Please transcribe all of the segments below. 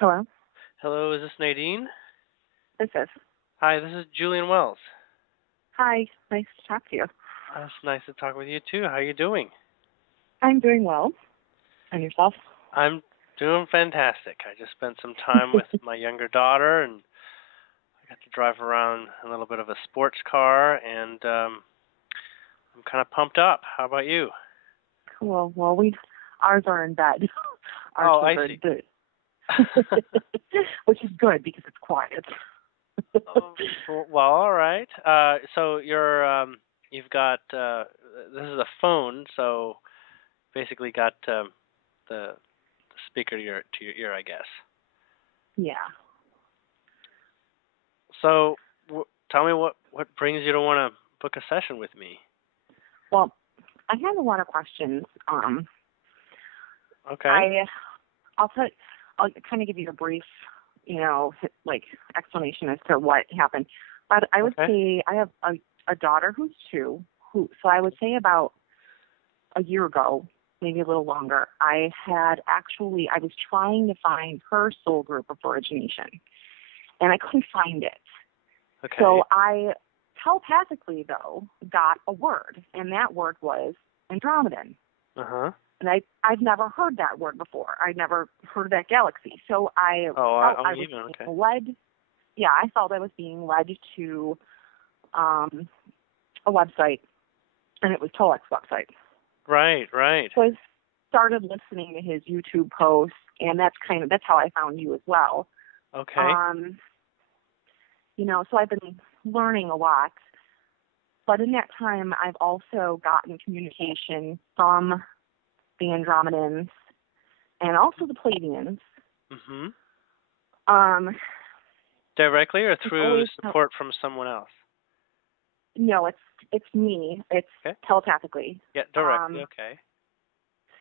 Hello, Hello, is this Nadine? this is. Hi, this is Julien Wells. Hi, nice to talk to you. It's nice to talk with you too. How are you doing? I'm doing well. And yourself? I'm doing fantastic. I just spent some time with my younger daughter, and I got to drive around a little bit of a sports car, and I'm kind of pumped up. How about you? Cool. Well, ours are in bed. Our Oh, I children see. do, which is good because it's quiet. Oh, well, all right. So you've got this is a phone, so basically got the speaker to your ear, I guess. Yeah. So, tell me what brings you to want to book a session with me? Well, I have a lot of questions. Okay. I'll kind of give you a brief, explanation as to what happened. But I would say I have a daughter who's 2. So I would say about a year ago, maybe a little longer, I was trying to find her soul group of origination, and I couldn't find it. Okay. So I telepathically, though, got a word, and that word was Andromedan. Uh-huh. And I've never heard that word before. I'd never heard of that galaxy. So I was being led. Yeah, I felt I was being led to a website, and it was Tolek's website. Right. So I started listening to his YouTube posts, and that's how I found you as well. Okay. So I've been learning a lot, but in that time, I've also gotten communication from the Andromedans and also the Pleiadians. Mm-hmm. Directly or through support from someone else? No, it's me. It's telepathically. Yeah, directly. Okay.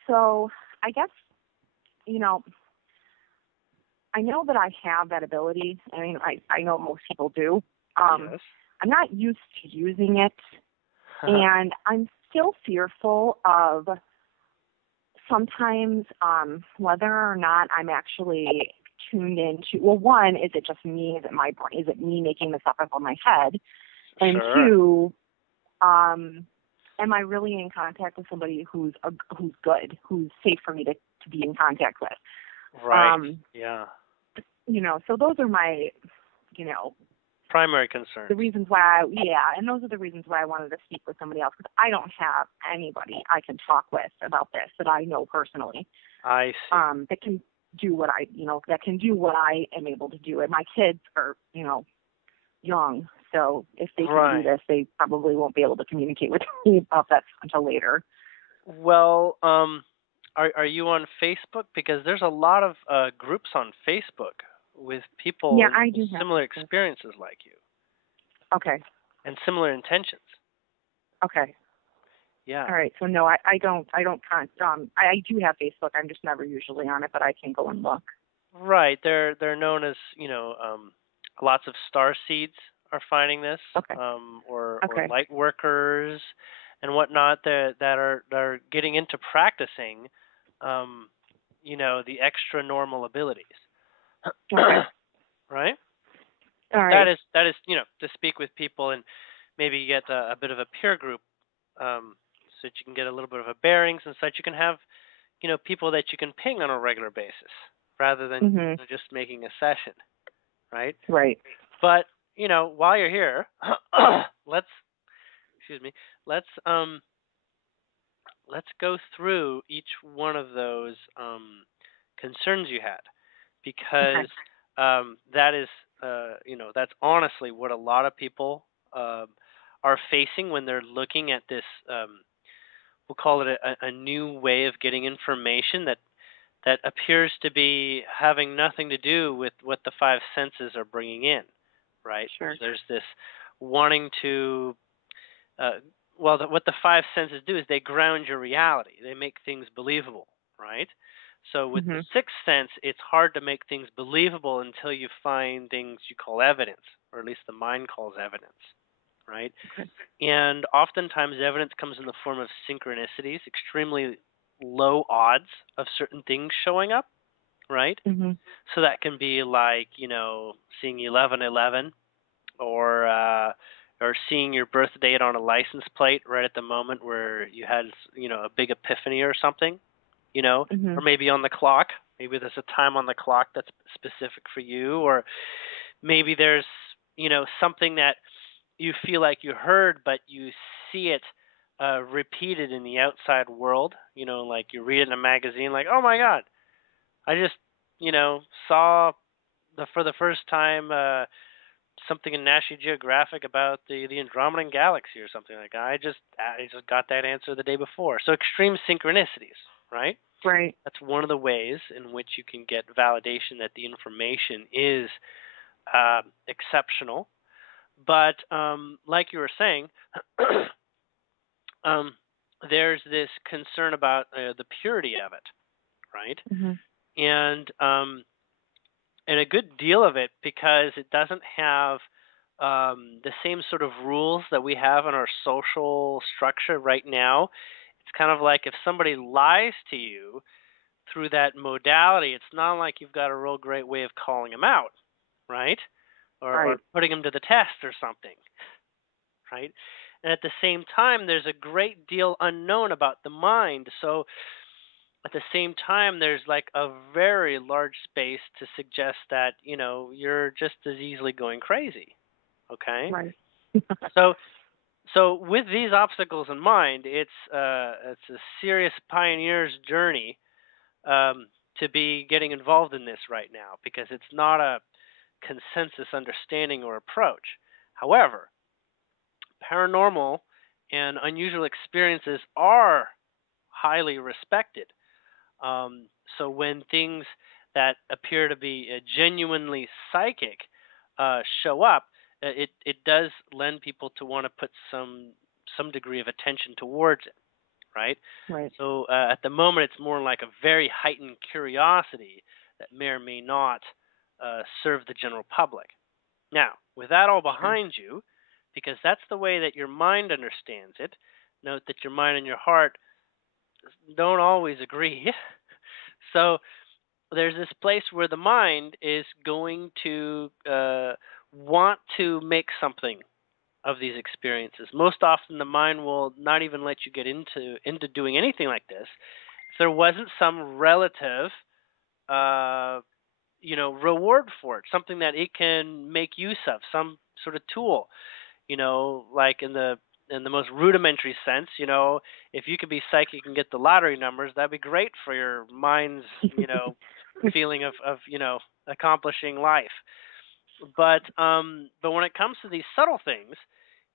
So I guess, I know that I have that ability. I mean, I know most people do. Yes. I'm not used to using it, and I'm still fearful of sometimes whether or not I'm actually tuned into. Well, one, is it just me? Is it my brain? Is it me making this up on my head? And Sure. 2, am I really in contact with somebody who's good, who's safe for me to be in contact with? Right. Yeah. So those are my, primary concerns. The reasons why, and those are the reasons why I wanted to speak with somebody else, because I don't have anybody I can talk with about this that I know personally. I see. That can do what I am able to do. And my kids are, young, so if they can do this, they probably won't be able to communicate with me about that until later. Well, are you on Facebook? Because there's a lot of groups on Facebook with people with similar experiences like you. Okay. And similar intentions. Okay. Yeah. All right. So no, I don't. I do have Facebook. I'm just never usually on it, but I can go and look. Right. They're known as lots of star seeds are finding this. Okay. Or light workers and whatnot that are getting into practicing the extra normal abilities. Okay. Right? All right. That is to speak with people and maybe get a bit of a peer group, so that you can get a little bit of a bearings and such. You can have people that you can ping on a regular basis rather than just making a session, right? Right. But while you're here, let's go through each one of those concerns you had, because that is that's honestly what a lot of people are facing when they're looking at this. We'll call it a new way of getting information that appears to be having nothing to do with what the 5 senses are bringing in, right? Sure. There's this wanting to what the 5 senses do is they ground your reality. They make things believable, right? So with the 6th sense, it's hard to make things believable until you find things you call evidence, or at least the mind calls evidence, right? Okay. And oftentimes evidence comes in the form of synchronicities, extremely low odds of certain things showing up right? Mhm. So that can be like, seeing 1111, or seeing your birth date on a license plate right at the moment where you had, a big epiphany or something, or Mhm. maybe on the clock. Maybe there's a time on the clock that's specific for you, or maybe there's, something that you feel like you heard, but you see it repeated in the outside world. Like you read it in a magazine, like, oh my God, I just, saw for the first time something in National Geographic about the Andromedan galaxy or something like that. I just got that answer the day before. So extreme synchronicities, right? Right. That's one of the ways in which you can get validation that the information is exceptional. But like you were saying, um, there's this concern about the purity of it, right? Mhm. And a good deal of it, because it doesn't have the same sort of rules that we have in our social structure right now. It's kind of like if somebody lies to you through that modality, it's not like you've got a real great way of calling them out, right? Or Right. putting them to the test or something, right? And at the same time, there's a great deal unknown about the mind. So at the same time, there's like a very large space to suggest that, you're just as easily going crazy. Okay? Right. So so with these obstacles in mind, it's a serious pioneer's journey to be getting involved in this right now, because it's not a consensus understanding or approach. However, paranormal and unusual experiences are highly respected. So when things that appear to be genuinely psychic show up, it does lend people to want to put some degree of attention towards it, right? Right. So at the moment, it's more like a very heightened curiosity that may or may not serve the general public. Now, with that all Sure. behind you, because that's the way that your mind understands it, note that your mind and your heart don't always agree. So there's this place where the mind is going to want to make something of these experiences. Most often, the mind will not even let you get into doing anything like this if there wasn't some relative, uh, reward for it, something that it can make use of, some sort of tool. Like in the most rudimentary sense, if you could be psychic and get the lottery numbers, that'd be great for your mind's, feeling of accomplishing life. But when it comes to these subtle things,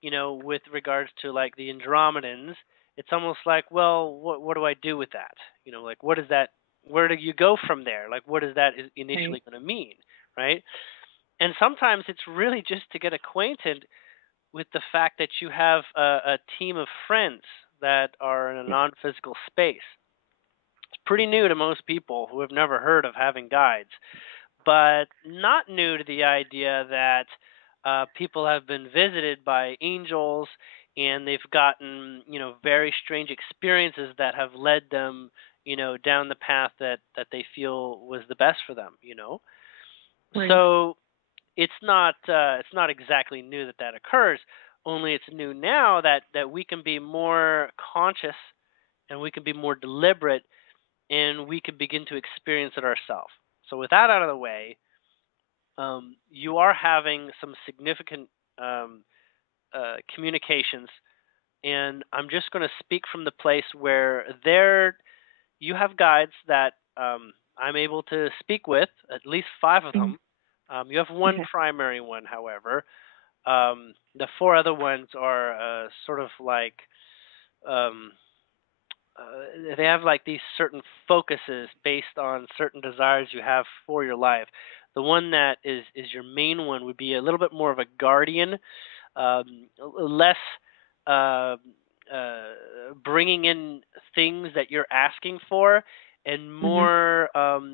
with regards to like the Andromedans, it's almost like, well, what do I do with that? Like what is that? Where do you go from there? Like what is that Right. initially going to mean, right? And sometimes it's really just to get acquainted with the fact that you have a team of friends that are in a Yeah. non-physical space. It's pretty new to most people who have never heard of having guides, but not new to the idea that people have been visited by angels and they've gotten, very strange experiences that have led them, down the path that they feel was the best for them. Right. So it's not exactly new that that occurs. Only it's new now that we can be more conscious and we can be more deliberate and we can begin to experience it ourselves. So with that out of the way, you are having some significant um, communications, and I'm just going to speak from the place where there you have guides that I'm able to speak with, at least 5 of Mhm. them. You have one Okay. primary one, however. The 4 other ones are sort of like um, they have like these certain focuses based on certain desires you have for your life. The one that is your main one would be a little bit more of a guardian, less uh, bringing in things that you're asking for, and Mhm. more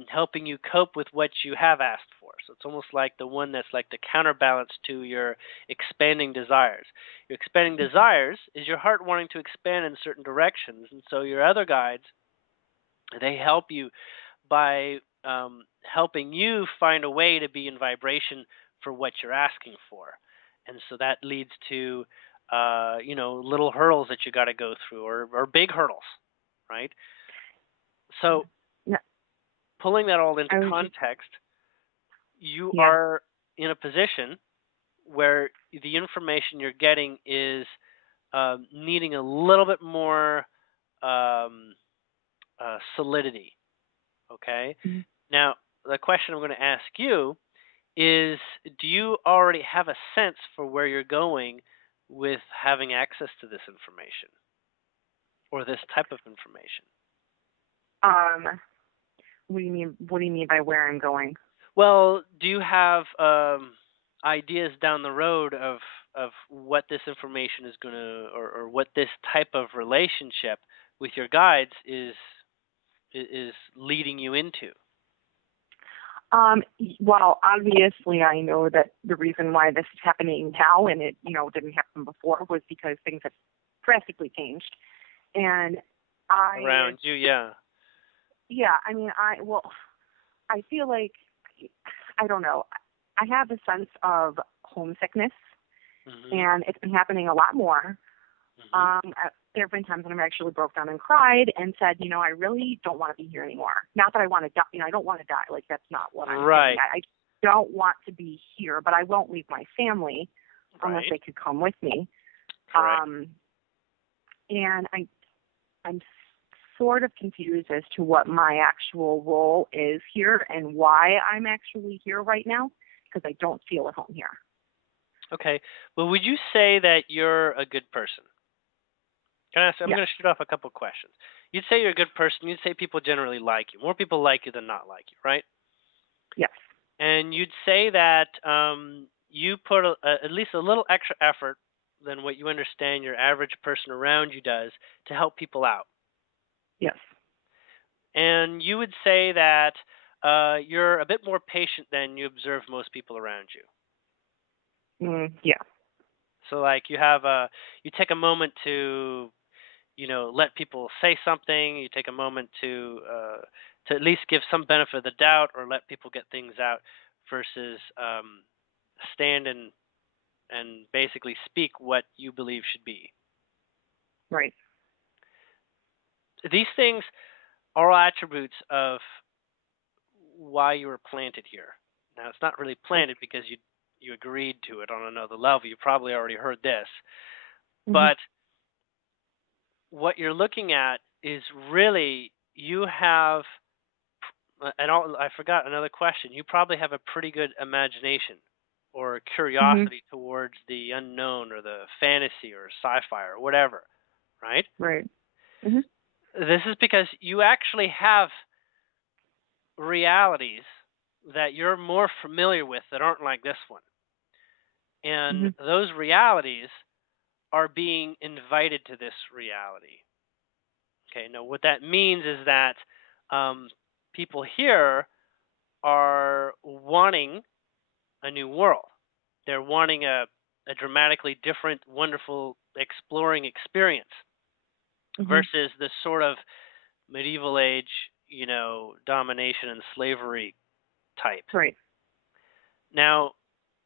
helping you cope with what you have asked for. So it's almost like the one that's like the counterbalance to your expanding desires. Your expanding Okay. desires is your heart wanting to expand in certain directions, and so your other guides, they help you by helping you find a way to be in vibration for what you're asking for. And so that leads to, little hurdles that you got to go through, or big hurdles, right? So Yeah. pulling that all into I was just, context, you yeah. are in a position where the information you're getting is needing a little bit more um, solidity. Okay. Mhm. Now, the question I'm going to ask you is, do you already have a sense for where you're going with having access to this information or this type of information? What do you mean? What do you mean by where I'm going? Well, do you have ideas down the road of what this information is going to, or what this type of relationship with your guides is leading you into? Well, obviously, I know that the reason why this is happening now and it, didn't happen before was because things have drastically changed. And Around you, yeah. yeah, I mean, I feel like, I don't know, I have a sense of homesickness, Mhm. and it's been happening a lot more. Mhm. There have been times when I've actually broke down and cried and said, I really don't want to be here anymore. Not that I want to die, I don't want to die. Like, that's not what I'm saying. Right. I don't want to be here, but I won't leave my family unless Right. they could come with me. Correct. And I'm sort of confused as to what my actual role is here and why I'm actually here right now, because I don't feel at home here. Okay. Well, would you say that you're a good person? Can I ask, I'm Yes. going to shoot off a couple questions. You'd say you're a good person. You'd say people generally like you. More people like you than not like you, right? Yes. And you'd say that you put at least a little extra effort than what you understand your average person around you does to help people out. Yes. And you would say that you're a bit more patient than you observe most people around you. Yeah. So, like, you take a moment to let people say something. You take a moment to at least give some benefit of the doubt or let people get things out versus stand and basically speak what you believe should be. Right. These things are all attributes of why you were planted here. Now, it's not really planted because you agreed to it on another level. You probably already heard this. Mm-hmm. But what you're looking at is really you have, I forgot another question. You probably have a pretty good imagination or Mm-hmm. curiosity towards the unknown or the fantasy or sci-fi or whatever, right? Right. Mm-hmm. This is because you actually have realities that you're more familiar with that aren't like this one. And Mm-hmm. those realities are being invited to this reality. Okay, now what that means is that people here are wanting a new world. They're wanting a dramatically different, wonderful, exploring experience Mm-hmm. versus this sort of medieval age, domination and slavery type. Right. Now,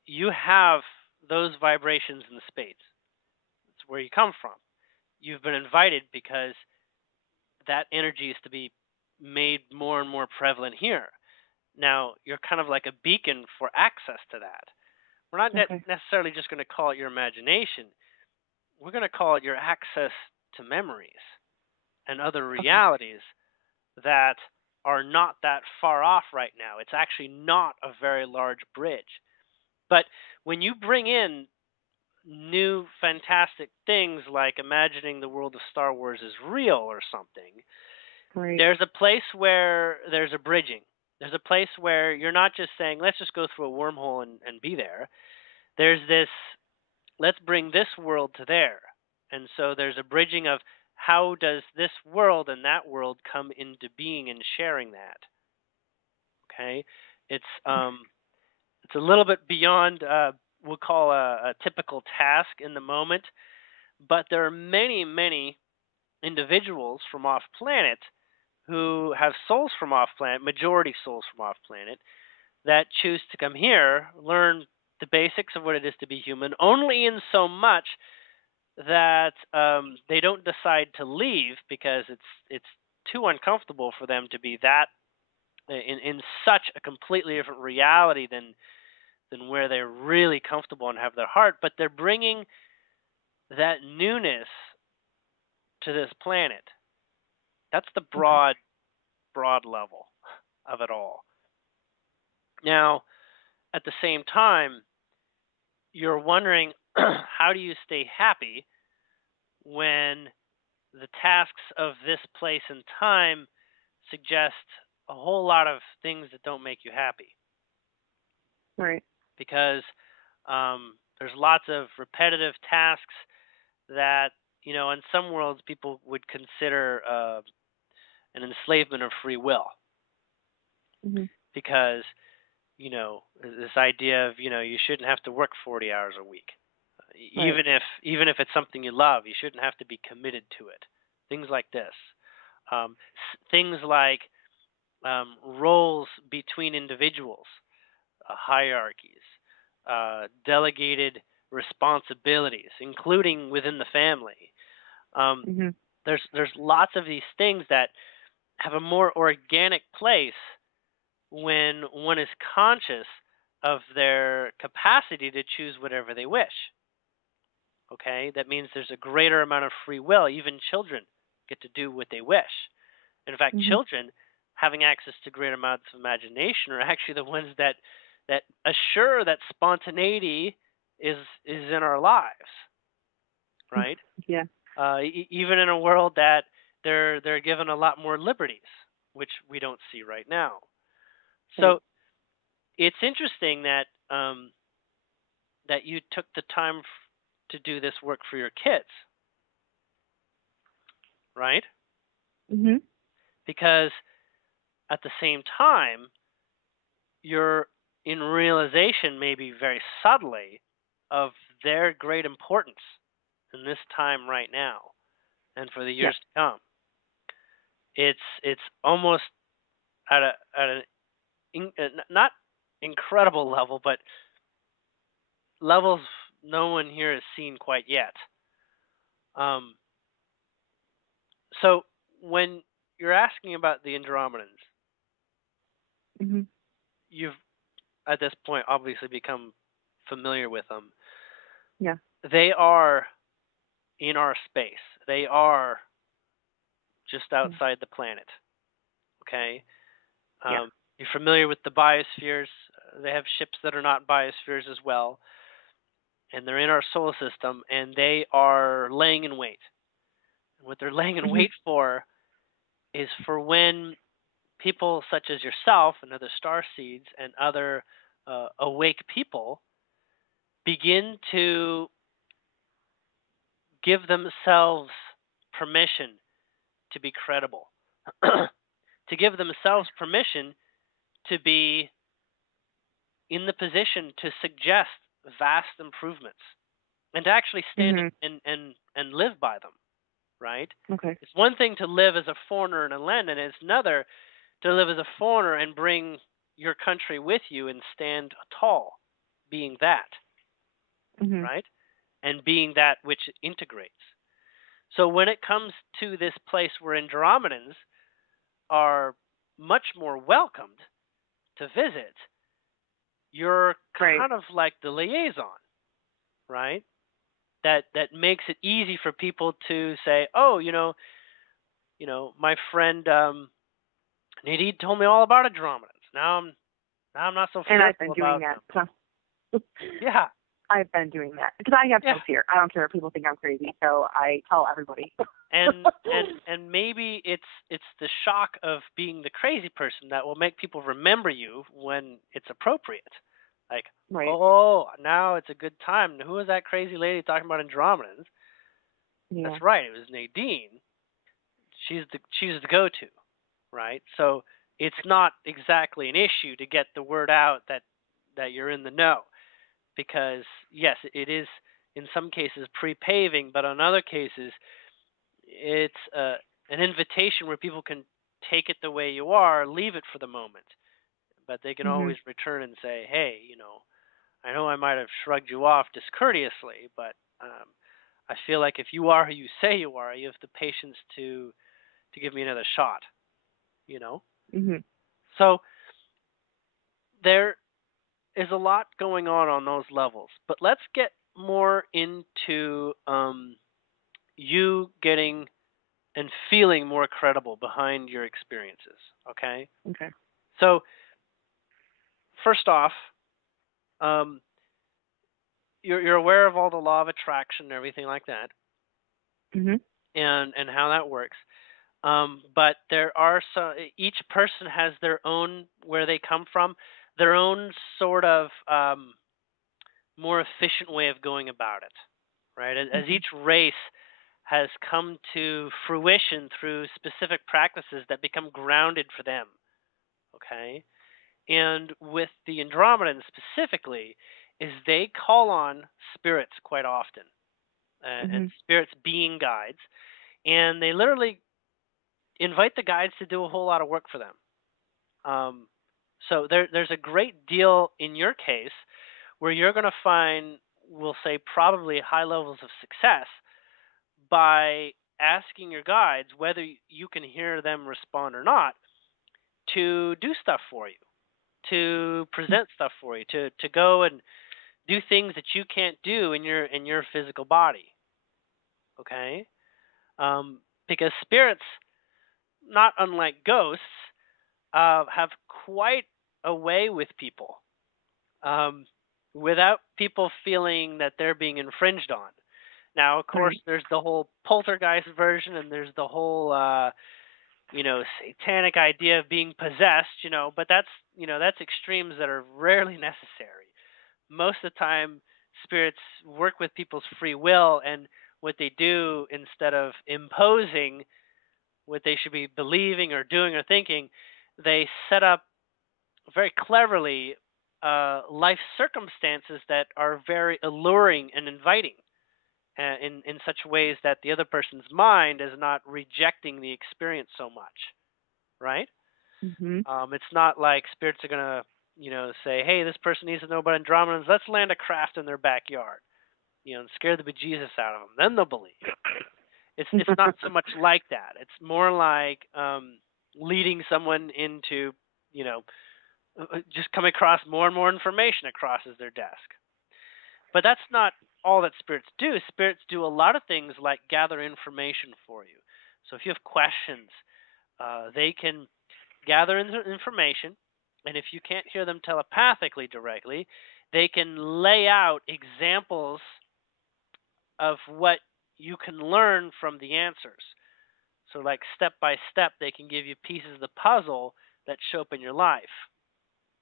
you have those vibrations in the spades. It's where you come from. You've been invited because that energy is to be made more and more prevalent here. Now, you're kind of like a beacon for access to that. We're not Okay. necessarily just going to call it your imagination. We're going to call it your access to memories and other Okay. realities that are not that far off right now. It's actually not a very large bridge. But when you bring in new fantastic things like imagining the world of Star Wars is real or something, Right. there's a place where there's a bridging. There's a place where you're not just saying, let's just go through a wormhole and be there. There's this, let's bring this world to there. And so there's a bridging of how does this world and that world come into being and sharing that. Okay? It's it's a little bit beyond we'll call a typical task in the moment, but there are many, many individuals from off planet who have souls from off planet, majority souls from off planet, that choose to come here, learn the basics of what it is to be human, only in so much that they don't decide to leave because it's too uncomfortable for them to be that in such a completely different reality than where they're really comfortable and have their heart. But they're bringing that newness to this planet. That's the broad level of it all. Now, at the same time, you're wondering how do you stay happy when the tasks of this place and time suggest a whole lot of things that don't make you happy. Right. Because there's lots of repetitive tasks that, in some worlds people would consider an enslavement of free will. Mm-hmm. Because, this idea of, you shouldn't have to work 40 hours a week. Right. Even if it's something you love, you shouldn't have to be committed to it. Things like this. Things like roles between individuals, hierarchies, delegated responsibilities, including within the family. There's lots of these things that have a more organic place when one is conscious of their capacity to choose whatever they wish. Okay, that means there's a greater amount of free will. Even children get to do what they wish. In fact, children having access to great amounts of imagination are actually the ones that assure that spontaneity is in our lives, right? Yeah. Even in a world that they're given a lot more liberties, which we don't see right now. So it's interesting that that you took the time to do this work for your kids, right? Mm-hmm. Because at the same time, you're in realization, maybe very subtly, of their great importance in this time right now and for the years to come. It's almost at an not incredible level, but levels no one here has seen quite yet. So when you're asking about the Andromedans, you've at this point obviously become familiar with them. Yeah. They are in our space. They are just outside the planet. Okay? You're familiar with the biospheres. They have ships that are not biospheres as well. And they're in our solar system, and they are laying in wait. And what they're laying in wait for is for when people such as yourself and other star seeds and other awake people begin to give themselves permission to be credible, to give themselves permission to be in the position to suggest vast improvements and to actually stand and live by them, right? Okay. It's one thing to live as a foreigner in a land, and it's another to live as a foreigner and bring your country with you and stand tall, being that, right? And being that which integrates. So when it comes to this place where Andromedans are much more welcomed to visit, you're kind of like the liaison, right? That makes it easy for people to say, oh, my friend Nadine told me all about Andromedans. Now I'm not so fearful. And I've been doing that. Yeah. I've been doing that because I have no fear. I don't care if people think I'm crazy, so I tell everybody. and maybe it's the shock of being the crazy person that will make people remember you when it's appropriate. Like, oh, now it's a good time. Who was that crazy lady talking about Andromedans? Yeah. That's right. It was Nadine. She's the go-to, right? So it's not exactly an issue to get the word out that you're in the know, because yes, it is in some cases pre-paving, but in other cases, it's an invitation where people can take it the way you are, leave it for the moment. But they can Mhm. always return and say, hey, I know I might have shrugged you off discourteously, but I feel like if you are who you say you are, you have the patience to give me another shot, you know? Mhm. So there is a lot going on those levels. But let's get more into you getting and feeling more credible behind your experiences, okay? Okay. So, first off, um, you're aware of all the law of attraction and everything like that, Mhm. and how that works. But there are each person has their own where they come from, their own sort of more efficient way of going about it, right? As Mhm. each race has come to fruition through specific practices that become grounded for them, okay? And with the Andromedans specifically, is they call on spirits quite often, and Mhm. spirits being guides, and they literally invite the guides to do a whole lot of work for them. Um, so there's a great deal in your case where you're going to find, we'll say, probably high levels of success by asking your guides, whether you can hear them respond or not, to do stuff for you, to present stuff for you, to go and do things that you can't do in your physical body. Okay, because spirits, not unlike ghosts, have quite a way with people, um, without people feeling that they're being infringed on. Now, of course, Right. there's the whole poltergeist version, and there's the whole satanic idea of being possessed, but that's extremes that are rarely necessary. Most of the time, spirits work with people's free will, and what they do, instead of imposing what they should be believing or doing or thinking, they set up very cleverly life circumstances that are very alluring and inviting, in such ways that the other person's mind is not rejecting the experience so much, right? Mhm. It's not like spirits are gonna, say, "Hey, this person needs to know about Andromedans. Let's land a craft in their backyard, and scare the bejesus out of them. Then they'll believe." It's not so much like that. It's more like leading someone into, you know, just come across more and more information crosses their desk. But that's not all that spirits do. Spirits do a lot of things like gather information for you. So if you have questions, they can gather information, and if you can't hear them telepathically directly, they can lay out examples of what you can learn from the answers. So, like step by step, they can give you pieces of the puzzle that show up in your life.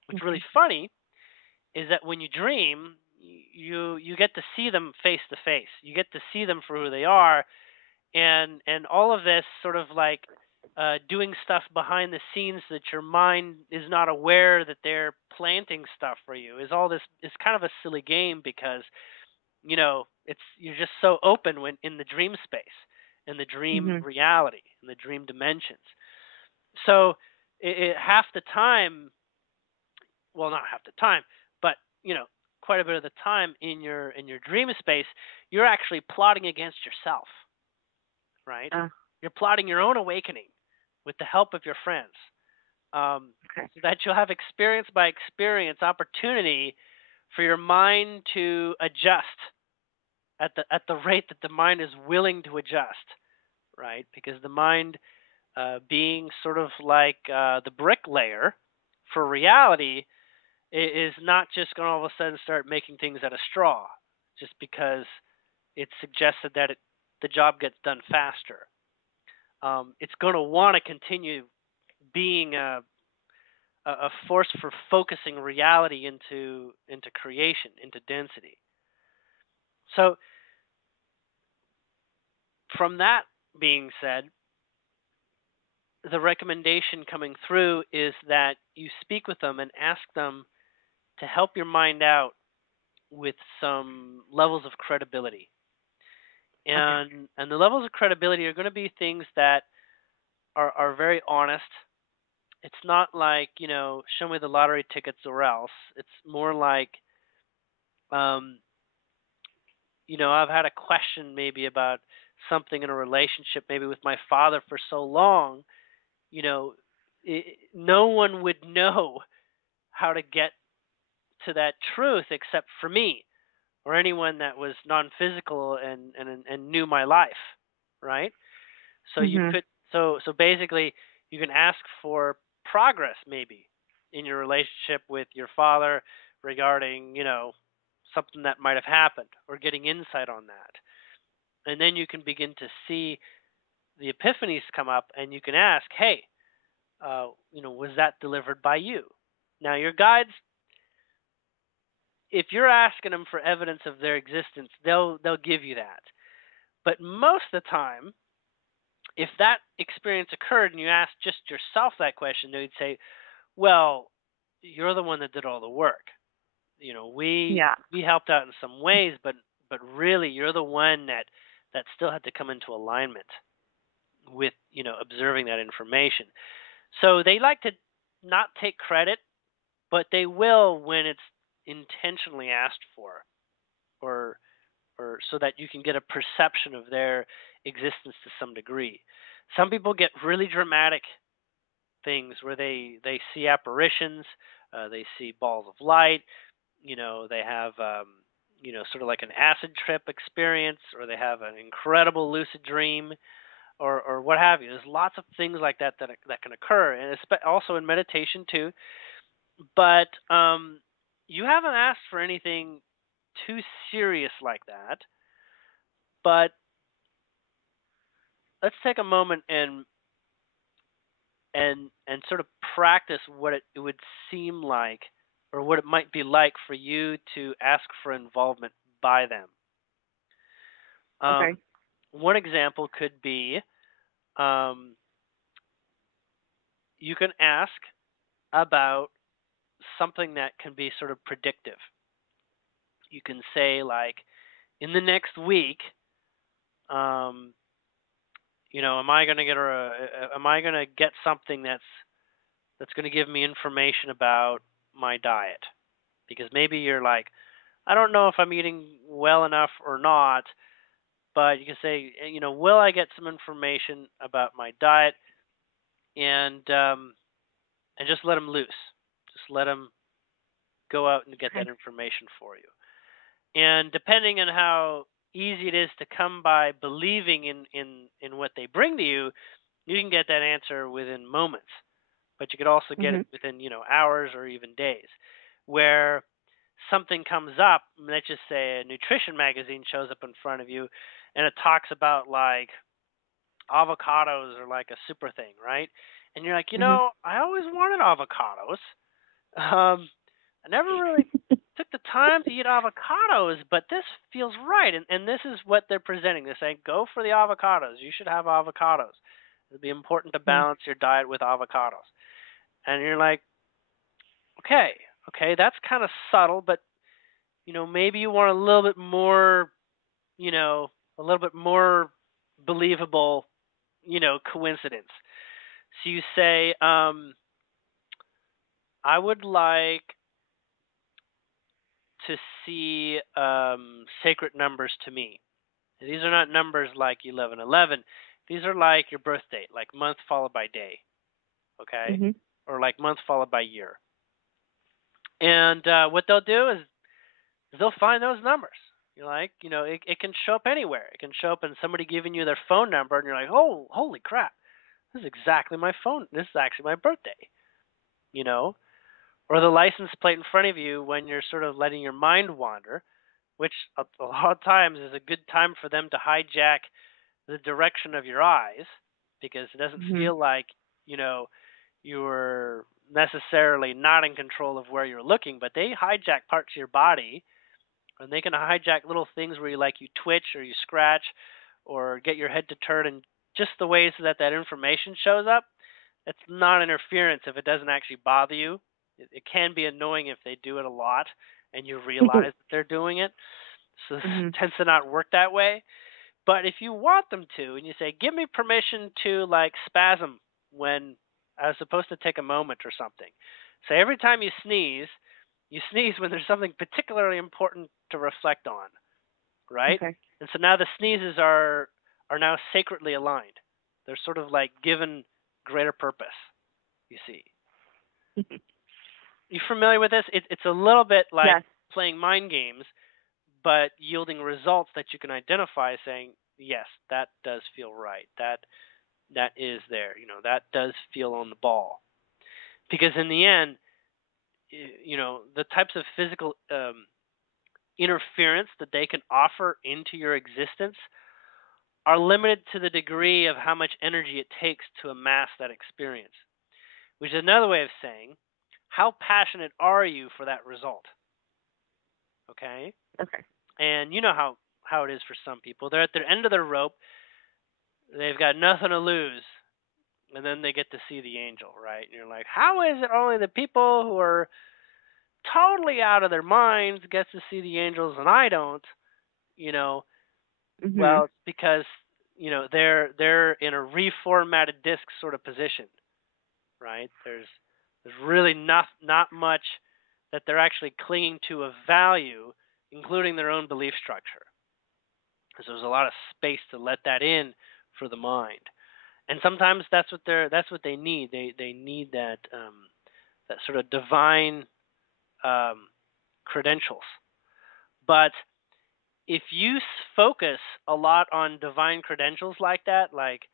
What's really Okay. funny is that when you dream, you get to see them face to face. You get to see them for who they are, and all of this sort of like doing stuff behind the scenes that your mind is not aware that they're planting stuff for you is all this is kind of a silly game, because it's you're just so open when in the dream space, in the dream Mhm. reality, in the dream dimensions. So half the time, well, not half the time, but quite a bit of the time in your dream space, you're actually plotting against yourself, right? Uh, You're plotting your own awakening with the help of your friends, okay. so that you'll have experience by experience opportunity for your mind to adjust at the rate that the mind is willing to adjust, right? Because the mind, being sort of like the bricklayer for reality, is not just going to all of a sudden start making things out of straw just because it's suggested that the job gets done faster. It's going to want to continue being a force for focusing reality into creation, into density. So, from that being said, the recommendation coming through is that you speak with them and ask them to help your mind out with some levels of credibility. Okay. And the levels of credibility are going to be things that are very honest. It's not like, show me the lottery tickets or else. It's more like, um, I've had a question maybe about something in a relationship, maybe with my father for so long, you know, no one would know how to get to that truth except for me or anyone that was non-physical and knew my life, right? So you Mhm. could so basically you can ask for progress maybe in your relationship with your father regarding, something that might have happened or getting insight on that. And then you can begin to see the epiphanies come up and you can ask, "Hey, was that delivered by you?" Now, your guides, if you're asking them for evidence of their existence, they'll give you that. But most of the time, if that experience occurred and you asked just yourself that question, they'd say, "Well, you're the one that did all the work. Yeah. We helped out in some ways, but really, you're the one that still had to come into alignment with observing that information." So they like to not take credit, but they will when it's intentionally asked for, or so that you can get a perception of their existence to some degree. Some people get really dramatic things where they see apparitions, they see balls of light, they have sort of like an acid trip experience, or they have an incredible lucid dream, or what have you. There's lots of things like that can occur, and also in meditation too. But you haven't asked for anything too serious like that. But let's take a moment and sort of practice what it would seem like, or what it might be like for you to ask for involvement by them. Okay. One example could be, um, you can ask about something that can be sort of predictive. You can say, like, in the next week, um, am I going to get something that's going to give me information about my diet? Because maybe you're like, I don't know if I'm eating well enough or not, but you can say, will I get some information about my diet, and just let them loose. Just let them go out and get Okay. that information for you. And depending on how easy it is to come by believing in what they bring to you, you can get that answer within moments. But you could also get it Mhm. within, hours or even days. Where something comes up, let's just say a nutrition magazine shows up in front of you and it talks about like avocados are like a super thing, right? And you're like, Mhm. I always wanted avocados. I never really took the time to eat avocados, but this feels right. And this is what they're presenting. They're saying, go for the avocados. You should have avocados. It'd be important to Mhm. balance your diet with avocados. And you're like, okay, okay, that's kind of subtle, but maybe you want a little bit more, you know, a little bit more believable, coincidence. So you say, I would like to see sacred numbers to me. These are not numbers like 1111. These are like your birth date, like month followed by day, okay? Mhm. Or like month followed by year. And what they'll do is they'll find those numbers. You're like, it can show up anywhere. It can show up in somebody giving you their phone number, and you're like, oh, holy crap, this is exactly my phone. This is actually my birthday, you know? Or the license plate in front of you when you're sort of letting your mind wander, which a lot of times is a good time for them to hijack the direction of your eyes, because it doesn't Mhm. feel like, you know, you're necessarily not in control of where you're looking, but they hijack parts of your body, and they can hijack little things where you twitch or you scratch or get your head to turn, and just the ways that information shows up. It's not interference if it doesn't actually bother you. It can be annoying if they do it a lot and you realize that they're doing it. So it Mhm. tends to not work that way. But if you want them to, and you say, give me permission to like spasm when I was supposed to take a moment or something. So every time you sneeze when there's something particularly important to reflect on, right? Okay. And so now the sneezes are now sacredly aligned. They're sort of like given greater purpose, you see. You familiar with this? It's a little bit like Yes. playing mind games, but yielding results that you can identify, saying, yes, that does feel right. That is there. That does feel on the ball. Because in the end, the types of physical interference that they can offer into your existence are limited to the degree of how much energy it takes to amass that experience, which is another way of saying, how passionate are you for that result? Okay? Okay. And you know how it is for some people. They're at their end of their rope. They've got nothing to lose. And then they get to see the angel, right? And you're like, how is it only the people who are totally out of their minds gets to see the angels and I don't? Mm-hmm. Well, it's because they're in a reformatted disc sort of position, right? There's really not much that they're actually clinging to of value, including their own belief structure. So there's a lot of space to let that in for the mind, and sometimes that's what they need. They need that that sort of divine credentials. But if you focus a lot on divine credentials like that, like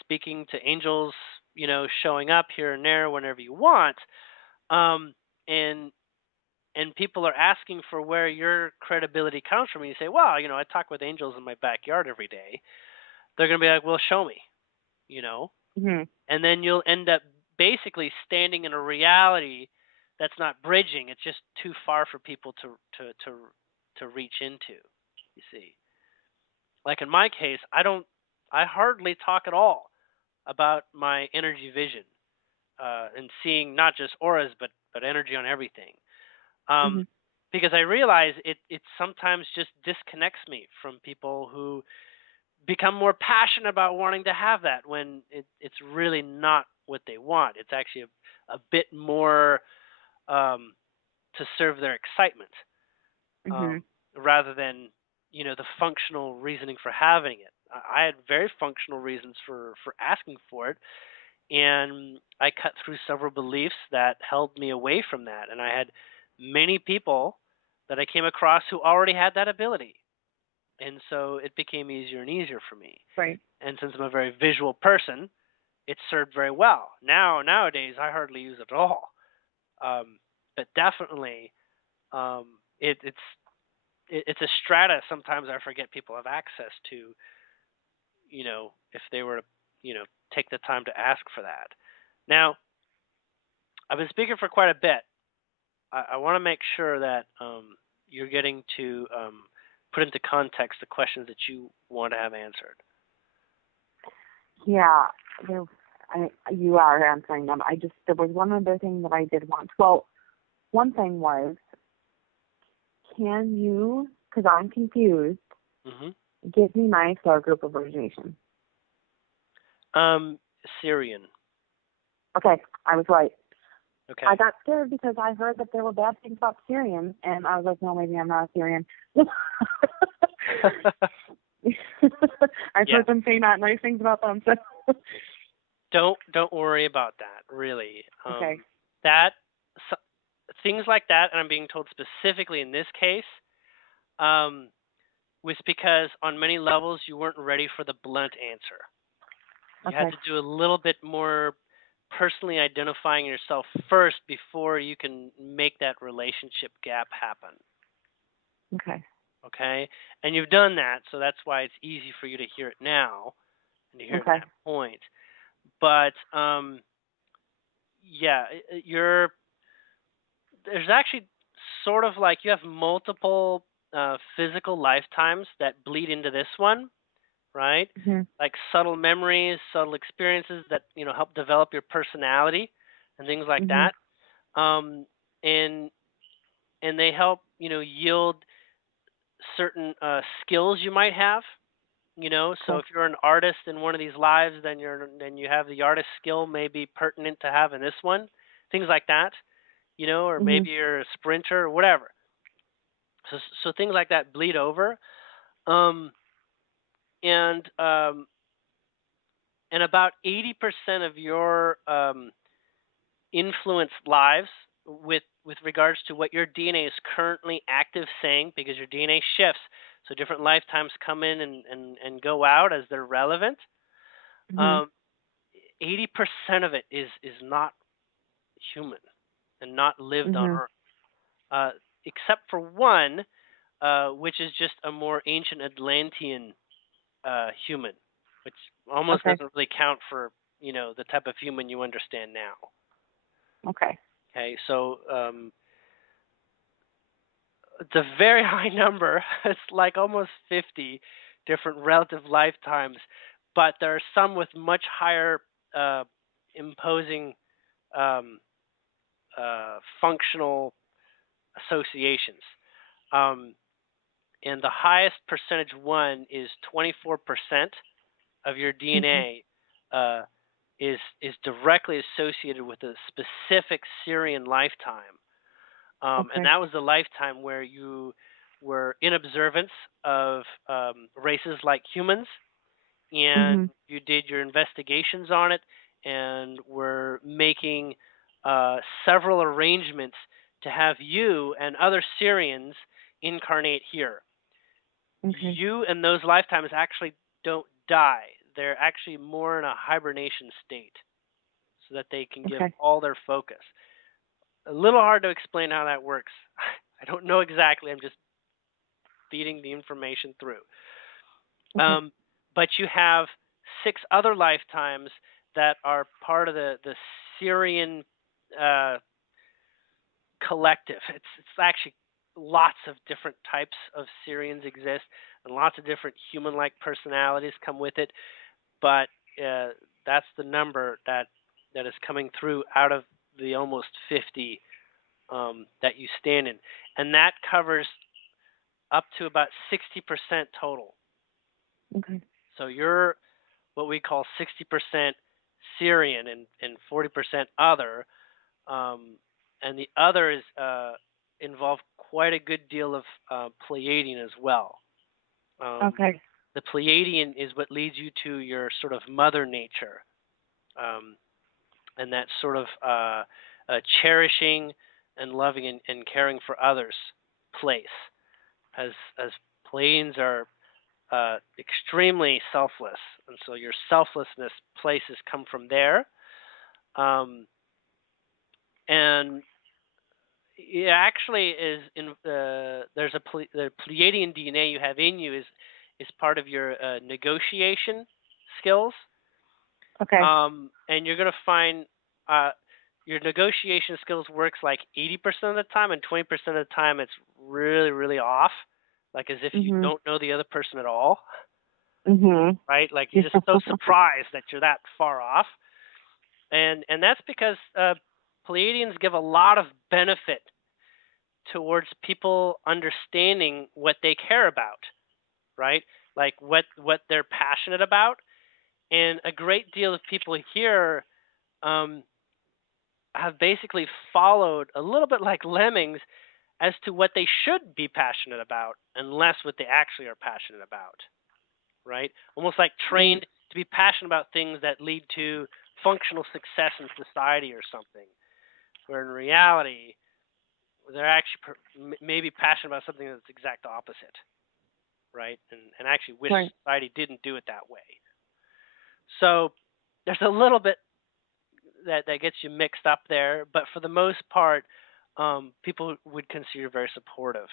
speaking to angels, showing up here and there whenever you want, and people are asking for where your credibility comes from, and you say, well, I talk with angels in my backyard every day. They're going to be like, well, show me, Mm-hmm. and then you'll end up basically standing in a reality that's not bridging. It's just too far for people to reach into, you see. Like in my case, I hardly talk at all about my energy vision and seeing not just auras but energy on everything. Mm-hmm. Because I realize it sometimes just disconnects me from people who become more passionate about wanting to have that when it's really not what they want. It's actually a bit more to serve their excitement Mm-hmm. rather than the functional reasoning for having it. I had very functional reasons for asking for it, and I cut through several beliefs that held me away from that. And I had many people that I came across who already had that ability. And so it became easier and easier for me. Right. And since I'm a very visual person, it served very well. Nowadays, I hardly use it at all. But definitely, it's a strata sometimes I forget people have access to, if they were to, take the time to ask for that. Now, I've been speaking for quite a bit. I want to make sure that you're getting to put into context the questions that you want to have answered. Yeah, you are answering them. There was one other thing that I did want. Well, one thing was, can you, because I'm confused, give me my star group of origination? Syrian. Okay, I was right. Okay. I got scared because I heard that there were bad things about Syrians, and I was like, no, maybe I'm not a Syrian. I've heard them say not nice things about them. So. Don't worry about that. Really. Okay. Things like that, and I'm being told specifically in this case, was because on many levels you weren't ready for the blunt answer. You had to do a little bit more personally identifying yourself first before you can make that relationship gap happen. Okay? And you've done that, so that's why it's easy for you to hear it now and to hear it at that point. But there's actually sort of like you have multiple physical lifetimes that bleed into this one, right? Mm-hmm. Like subtle memories, subtle experiences that help develop your personality and things like that. And they help yield certain skills you might have So if you're an artist in one of these lives, then you have the artist skill maybe pertinent to have in this one, things like that, or maybe you're a sprinter or whatever. So things like that bleed over, and about 80% of your influenced lives with regards to what your DNA is currently active saying, because your DNA shifts, so different lifetimes come in and go out as they're relevant. 80% of it is not human and not lived on Earth, except for one, which is just a more ancient Atlantean human, which almost doesn't really count for the type of human you understand now. Okay, so it's a very high number. It's like almost 50 different relative lifetimes, but there are some with much higher imposing functional associations. And the highest percentage one is 24% of your DNA is directly associated with a specific Syrian lifetime. And that was the lifetime where you were in observance of races like humans, and you did your investigations on it, and were making several arrangements to have you and other Syrians incarnate here. You and those lifetimes actually don't die. They're actually more in a hibernation state so that they can give all their focus. A little hard to explain how that works. I don't know exactly. I'm just feeding the information through. But you have 6 other lifetimes that are part of the Syrian collective. It's actually lots of different types of Syrians exist, and lots of different human-like personalities come with it. But that's the number that is coming through out of the almost 50 that you stand in, and that covers up to about 60% total. So you're what we call 60% Syrian and 40% other, and the other is involved quite a good deal of Pleiadian as well. The Pleiadian is what leads you to your sort of mother nature, and that sort of cherishing and loving and caring for others place, as Pleiadians are extremely selfless, and so your selflessness places come from there, and it actually is in there's the Pleiadian DNA you have in you is part of your negotiation skills. And you're going to find your negotiation skills works like 80% of the time, and 20% of the time it's really, really off, like as if you don't know the other person at all. Right? Like you're just so surprised that you're that far off. And that's because Pleiadians give a lot of benefit towards people understanding what they care about, right? Like what they're passionate about. And a great deal of people here have basically followed a little bit like lemmings as to what they should be passionate about and less what they actually are passionate about, right? Almost like trained to be passionate about things that lead to functional success in society or something, where in reality, they're actually maybe passionate about something that's the exact opposite, right? And actually wish society didn't do it that way. So there's a little bit that gets you mixed up there, but for the most part, people would consider very supportive.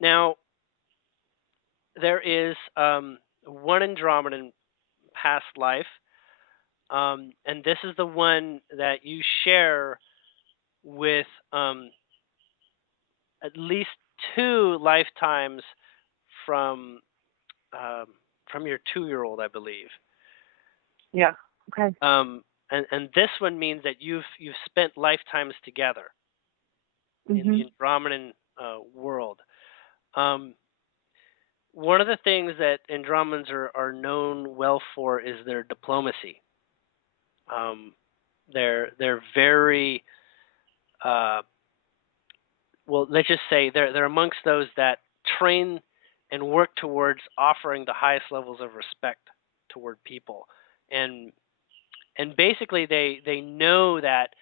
Now, there is one Andromedan past life, and this is the one that you share with at least 2 lifetimes from your 2-year-old, I believe. And this one means that you've spent lifetimes together in the Andromedan world. One of the things that Andromedans are known well for is their diplomacy. They're very well. Let's just say they're amongst those that train and work towards offering the highest levels of respect toward people, and basically they know that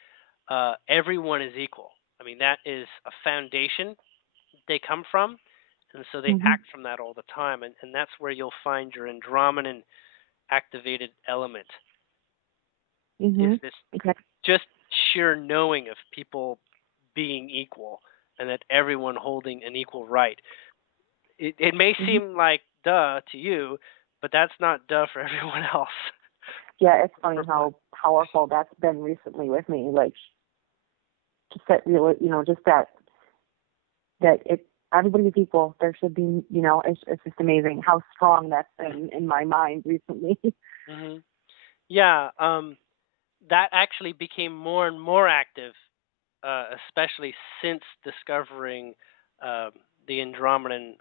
everyone is equal. I mean, that is a foundation they come from, and so they act from that all the time, and that's where you'll find your Andromedan activated element. Is this just sheer knowing of people being equal and that everyone holding an equal right. It may seem like duh to you, but that's not duh for everyone else. Yeah, it's funny how powerful that's been recently with me. Like, just that real, just that everybody is equal. There should be, it's just amazing how strong that's been in my mind recently. Yeah, that actually became more and more active, especially since discovering the Andromedan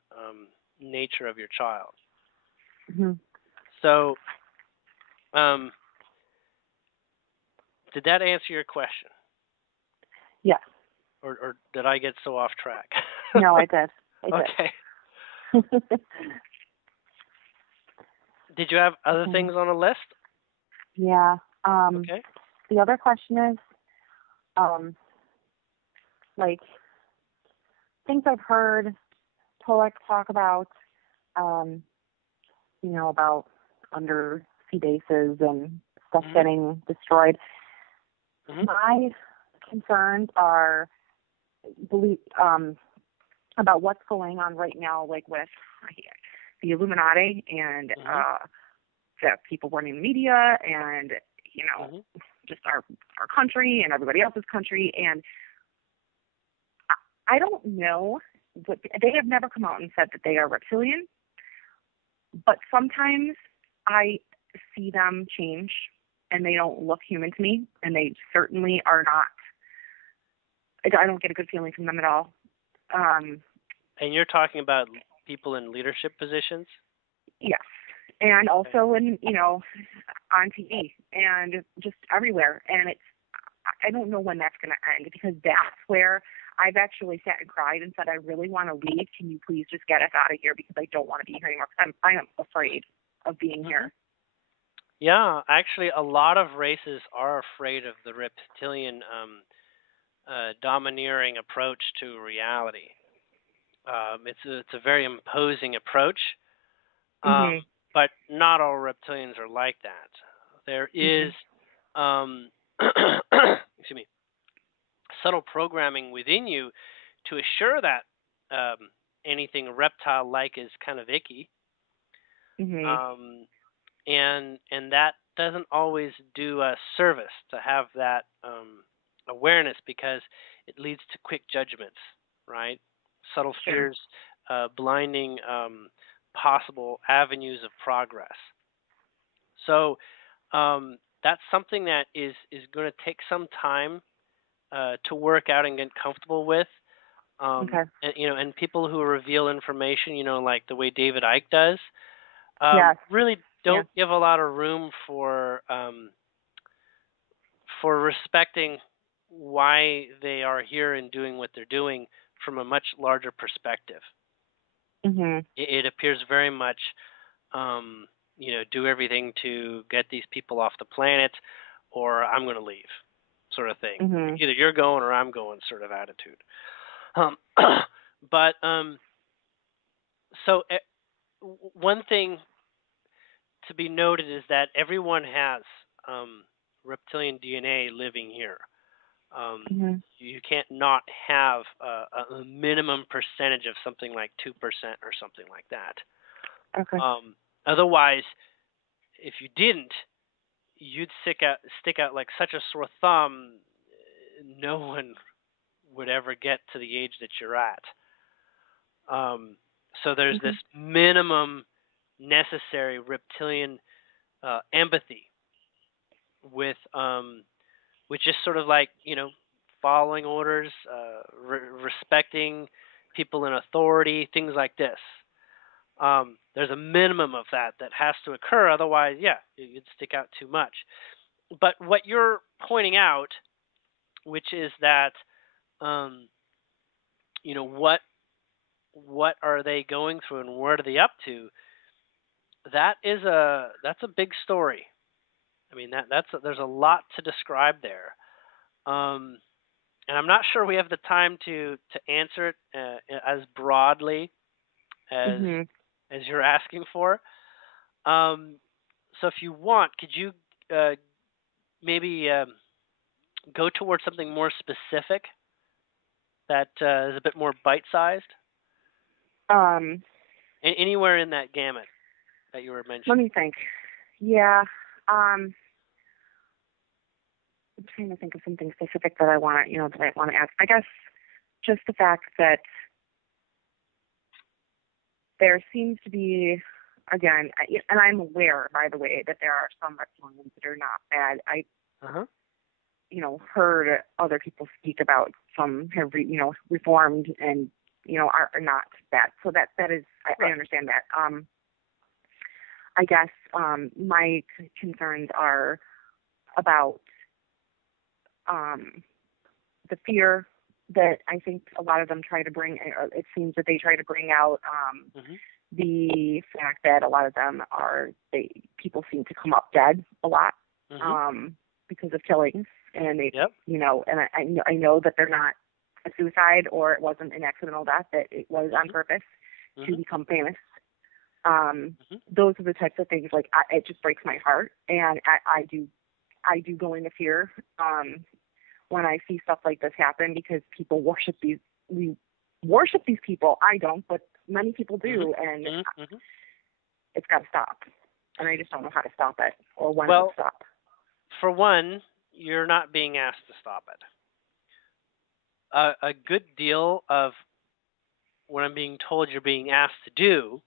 nature of your child. So, did that answer your question? Yes. Or did I get so off track? No, I did. Okay. Did you have other things on the list? Yeah. Okay. The other question is, like, things I've heard Tolek talk about, about undersea bases and stuff getting destroyed. My concerns are about what's going on right now, like with the Illuminati and the people running the media and, just our country and everybody else's country. And I don't know, but they have never come out and said that they are reptilian, but sometimes I see them change and they don't look human to me, and they certainly are not. I don't get a good feeling from them at all. And you're talking about people in leadership positions? Yes. And also in, on TV and just everywhere. And I don't know when that's going to end, because that's where I've actually sat and cried and said, I really want to leave. Can you please just get us out of here, because I don't want to be here anymore. I am afraid of being here. Yeah, actually, a lot of races are afraid of the reptilian domineering approach to reality. It's a very imposing approach, but not all reptilians are like that. There is, excuse me, subtle programming within you to assure that anything reptile-like is kind of icky, and that doesn't always do a service to have that awareness, because it leads to quick judgments, right? Subtle fears, blinding possible avenues of progress. So that's something that is going to take some time to work out and get comfortable with. And people who reveal information, like the way David Icke does, really don't give a lot of room for respecting why they are here and doing what they're doing from a much larger perspective. It appears very much, do everything to get these people off the planet, or I'm going to leave, sort of thing. Either you're going or I'm going, sort of attitude. But so one thing to be noted is that everyone has reptilian DNA living here. You can't not have a minimum percentage of something like 2% or something like that. Otherwise, if you didn't, you'd stick out like such a sore thumb. No one would ever get to the age that you're at. So there's this minimum necessary reptilian empathy with which is sort of like, following orders, respecting people in authority, things like this. There's a minimum of that has to occur. Otherwise, yeah, you'd stick out too much. But what you're pointing out, which is that, what are they going through and what are they up to? That's a big story. I mean, there's a lot to describe there. And I'm not sure we have the time to answer it as broadly as as you're asking for. So if you want, could you maybe go towards something more specific that is a bit more bite-sized? Anywhere in that gamut that you were mentioning. Let me think. Yeah. I'm trying to think of something specific that I want to ask. I guess just the fact that there seems to be, again, and I'm aware, by the way, that there are some reptilians that are not bad. I, heard other people speak about some have, reformed and, are not bad. So that is, I understand that. I guess my concerns are about the fear that I think a lot of them try to bring. It seems that they try to bring out the fact that a lot of them people seem to come up dead a lot because of killings, and they, and I know that they're not a suicide or it wasn't an accidental death; that it was on purpose to become famous. Those are the types of things, like, it just breaks my heart, and I do go into fear when I see stuff like this happen, because people we worship these people. I don't, but many people do, and it's got to stop. And I just don't know how to stop it or when to stop. For one, you're not being asked to stop it. A good deal of what I'm being told you're being asked to do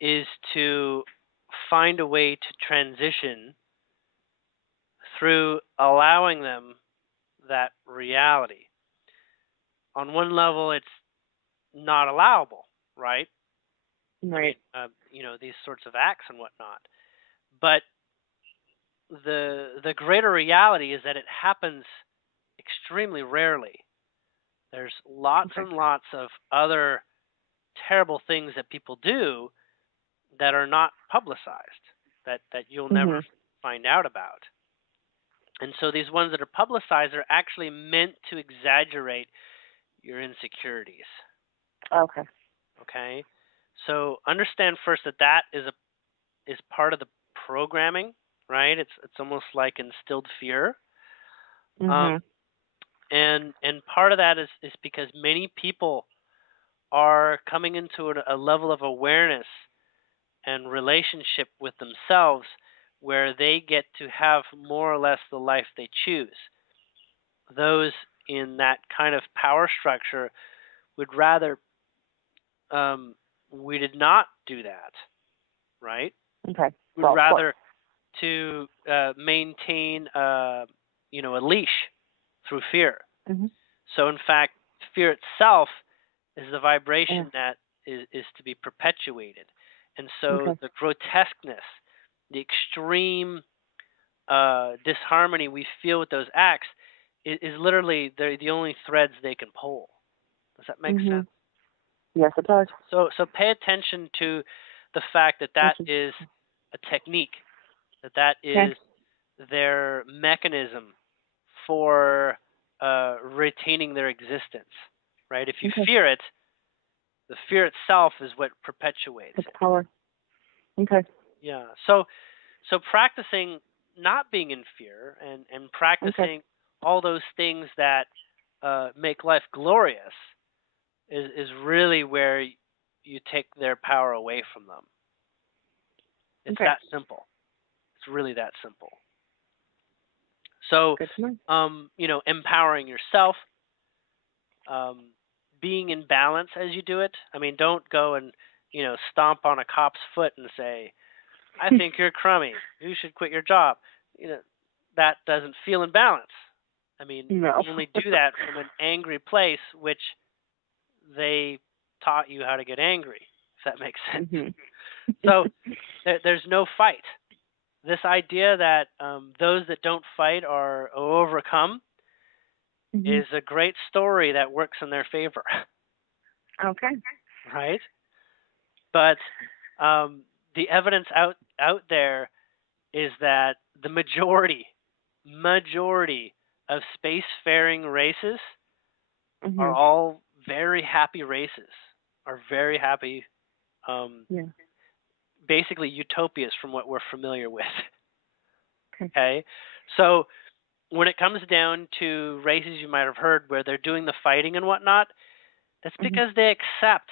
is to find a way to transition through allowing them that reality. On one level, it's not allowable, right? Right. I mean, these sorts of acts and whatnot. But the greater reality is that it happens extremely rarely. There's lots and lots of other terrible things that people do that are not publicized, that you'll never find out about. And so these ones that are publicized are actually meant to exaggerate your insecurities. Okay. Okay? So understand first that is part of the programming, right? It's almost like instilled fear. And part of that is because many people are coming into a level of awareness and relationship with themselves where they get to have more or less the life they choose. Those in that kind of power structure would rather we did not do that, right? Okay. We'd rather to maintain a leash through fear. So in fact, fear itself is the vibration that is to be perpetuated. And so the grotesqueness, the extreme disharmony we feel with those acts is literally the only threads they can pull. Does that make sense? Yes, it does. So pay attention to the fact that is a technique, that is their mechanism for retaining their existence, right? If you fear it, the fear itself is what perpetuates it's power. Okay. Yeah. So practicing not being in fear and practicing all those things that make life glorious is really where you take their power away from them. It's that simple. It's really that simple. So, empowering yourself, being in balance as you do it. I mean, don't go and, stomp on a cop's foot and say, I think you're crummy. You should quit your job. That doesn't feel in balance. I mean, you only do that from an angry place, which they taught you how to get angry, if that makes sense. Mhm. So there's no fight. This idea that those that don't fight are overcome Mhm. is a great story that works in their favor, Okay. right? But the evidence out there is that the majority of spacefaring races are Mhm. all very happy races, are very happy, um, Yeah. basically utopias from what we're familiar with. Okay. Okay, so when it comes down to races you might have heard where they're doing the fighting and whatnot, that's Mhm. because they accept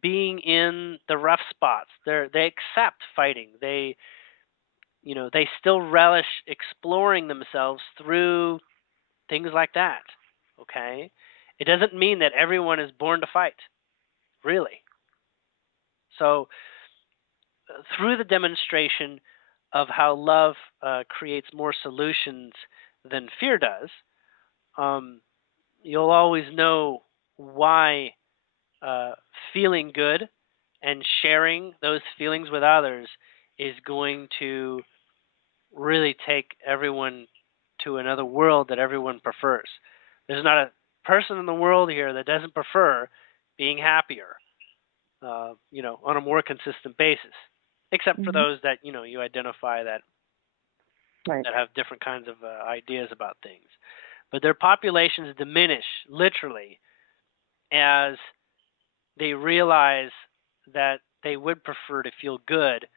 being in the rough spots. They accept fighting. They still relish exploring themselves through things like that. Okay, it doesn't mean that everyone is born to fight, really. So through the demonstration of how love creates more solutions than fear does, um, you'll always know why uh, feeling good and sharing those feelings with others is going to really take everyone to another world that everyone prefers. There's not a person in the world here that doesn't prefer being happier, on a more consistent basis, except for Mhm. those that you identify that Right. have different kinds of ideas about things. But their populations diminish literally as they realize that they would prefer to feel good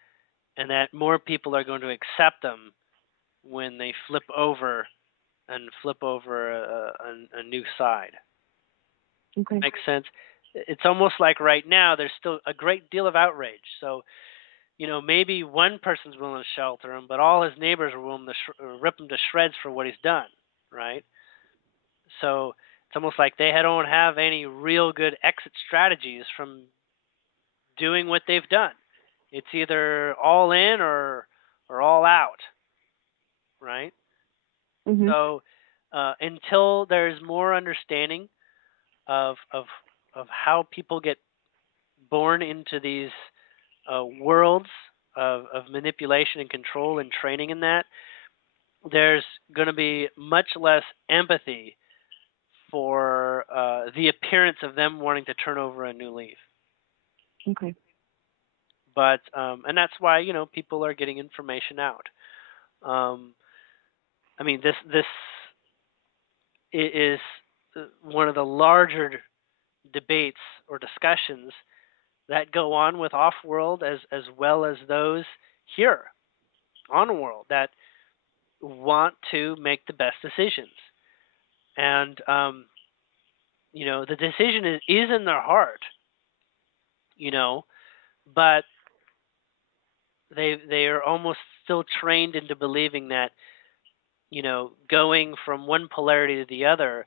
and that more people are going to accept them when they flip over a new side. Okay. Makes sense? It's almost like right now there's still a great deal of outrage. So, maybe one person's willing to shelter him, but all his neighbors are willing to rip him to shreds for what he's done, right? So it's almost like they don't have any real good exit strategies from doing what they've done. It's either all in or all out, right? Mhm. So until there's more understanding of how people get born into these worlds of manipulation and control and training in that, there's going to be much less empathy for the appearance of them wanting to turn over a new leaf. Okay. But and that's why people are getting information out. Um, I mean, this is one of the larger debates or discussions that go on with off-world as well as those here on world that want to make the best decisions. And the decision is in their heart, you know, but they are almost still trained into believing that going from one polarity to the other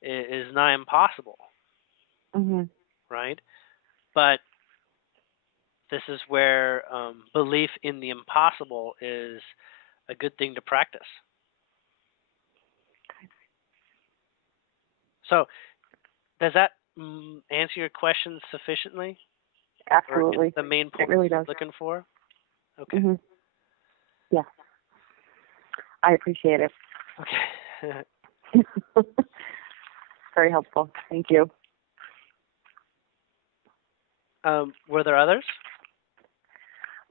is nigh impossible, Mhm. right? But this is where belief in the impossible is a good thing to practice. So, does that answer your question sufficiently, or get Absolutely. the main It point really you're does. looking for? Okay. Mhm. Yeah. I appreciate it. Okay. Very helpful. Thank you. Were there others?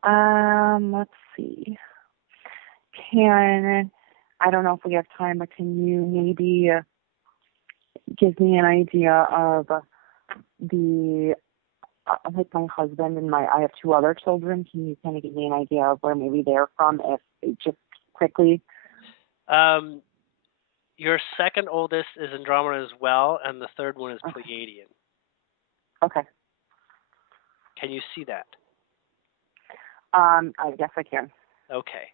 Let's see. I don't know if we have time, but can you maybe give me an idea of the like my husband and I have two other children. Can you kind of give me an idea of where maybe they're from, if just quickly? Um, your second oldest is Andromeda as well, and the third one is Okay. Pleiadian. Okay. Can you see that? I guess I can. Okay.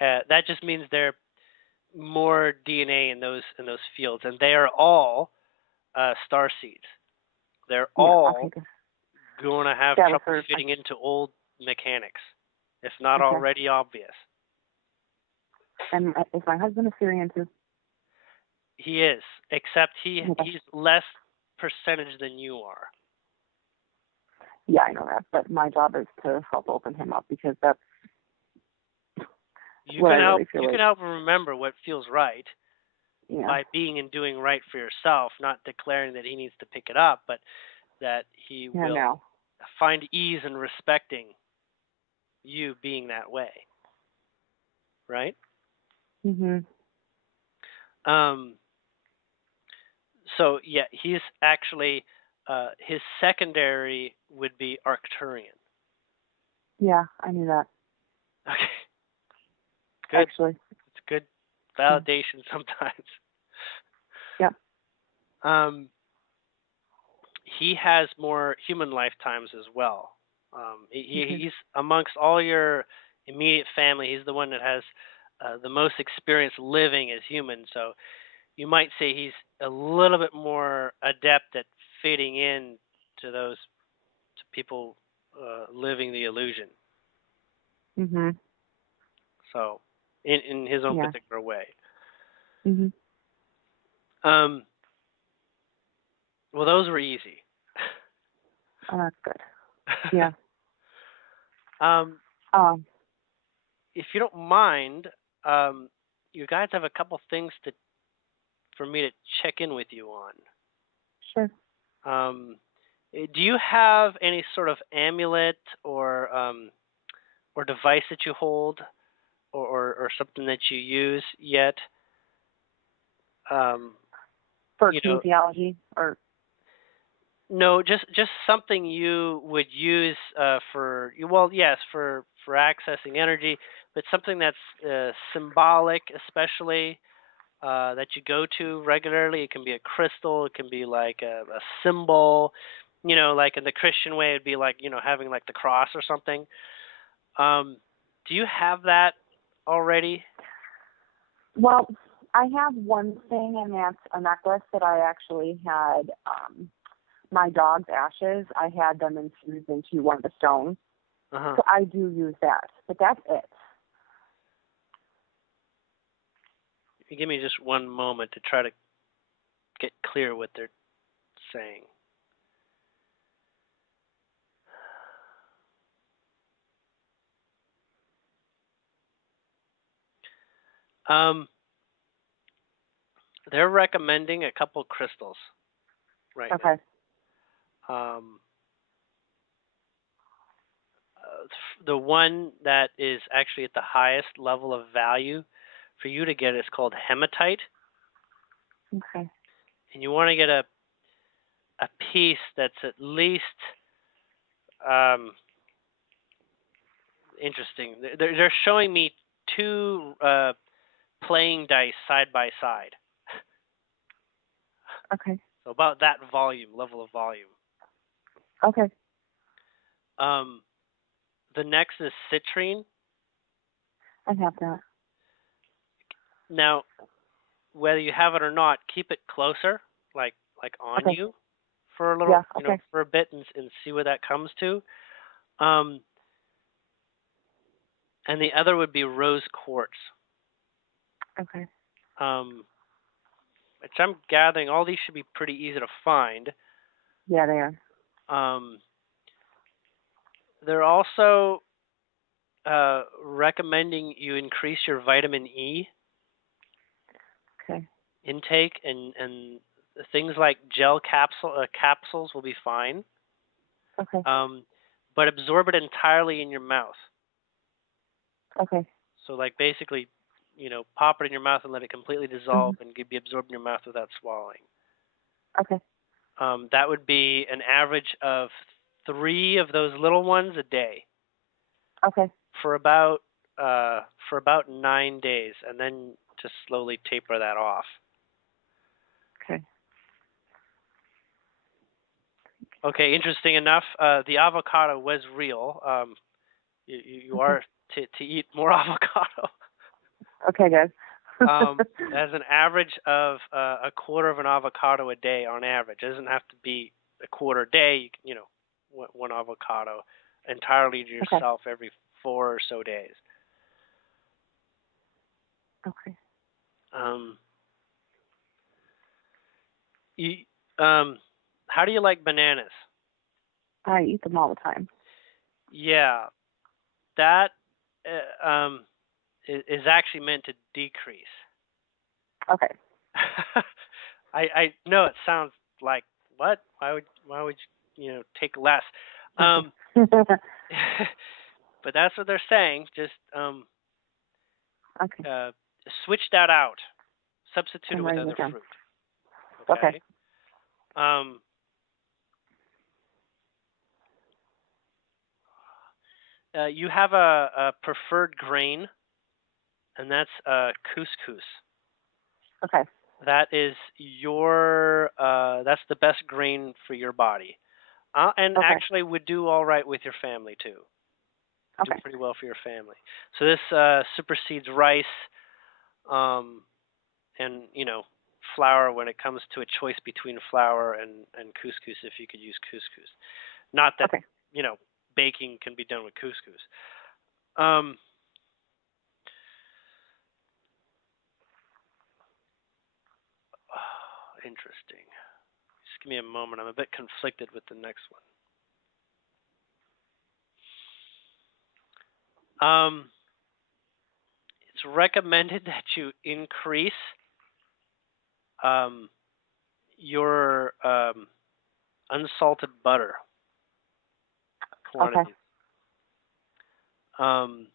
That just means there are more DNA in those fields, and they are all star seeds. They're Yeah. Okay. all Good. going to have That was trouble sort of fitting into old mechanics, if not okay. already obvious. And is my husband a Syrian too? He is, except Okay. he's less percentage than you are. Yeah, I know that, but my job is to help open him up because that's You what can I help. really feel You like. can help him remember what feels right Yeah. by being and doing right for yourself, not declaring that he needs to pick it up, but that he Yeah, will no. find ease in respecting you being that way, right? Mhm. So yeah, he's actually his secondary would be Arcturian. Yeah, I knew that. Okay, good. Actually. It's good validation sometimes. Yeah. He has more human lifetimes as well. He's amongst all your immediate family. He's the one that has the most experience living as human. So you might say he's a little bit more adept at fitting in to those to people living the illusion. Mhm. So in his own Yeah. particular way. Mhm. Um, well, those were easy. Oh, that's good. Yeah. um, Um. if you don't mind, you guys have a couple things for me to check in with you on. Sure. Do you have any sort of amulet or device that you hold, or something that you use yet? For You know, kinesiology or no, just something you would use yes, for accessing energy, but something that's symbolic, especially that you go to regularly. It can be a crystal, it can be like a symbol. Like in the Christian way, it'd be like having like the cross or something. Do you have that already? well, I have one thing, and that's a necklace that I actually had. My dog's ashes, I had them infused into one of the stones. Uh-huh. So I do use that, but that's it. Give me just one moment to try to get clear what they're saying. Um, they're recommending a couple crystals right Okay. now. The one that is actually at the highest level of value for you to get is called hematite, Okay. and you want to get a piece that's at least interesting. They're showing me two playing dice side by side, Okay. so about that level of volume. Okay. The next is citrine. I have that. Now, whether you have it or not, keep it closer, like on Okay. you, for a little, Yeah. Okay. for a bit, and see where that comes to. And the other would be rose quartz. Okay. Which I'm gathering all these should be pretty easy to find. Yeah, they are. They're also recommending you increase your vitamin E Okay. intake, and things like gel capsules will be fine. Okay. But absorb it entirely in your mouth. Okay. So like basically, pop it in your mouth and let it completely dissolve and be absorbed in your mouth without swallowing. Okay. That would be an average of 3 of those little ones a day Okay. for about 9 days, and then just slowly taper that off. Okay. Okay, interesting enough. The avocado was real. You are to eat more avocado. Okay, guys. As an average of a quarter of an avocado a day on average. It doesn't have to be a quarter a day. One avocado entirely to yourself every 4 or so days. Okay. You, um, How do you like bananas? I eat them all the time. Yeah, that is actually meant to decrease. Okay. I know it sounds like what? Why would you take less? But that's what they're saying. Just Okay. switch that out. Substitute I'm it with writing other it down. fruit. Okay. You have a preferred grain, and that's couscous. Okay. That is that's the best grain for your body. And Okay. actually would do all right with your family too. Okay. Do pretty well for your family. So this supersedes rice, and flour when it comes to a choice between flour and couscous. If you could use couscous, not that Okay. baking can be done with couscous. Interesting. Just give me a moment. I'm a bit conflicted with the next one. It's recommended that you increase your unsalted butter quantity. Okay.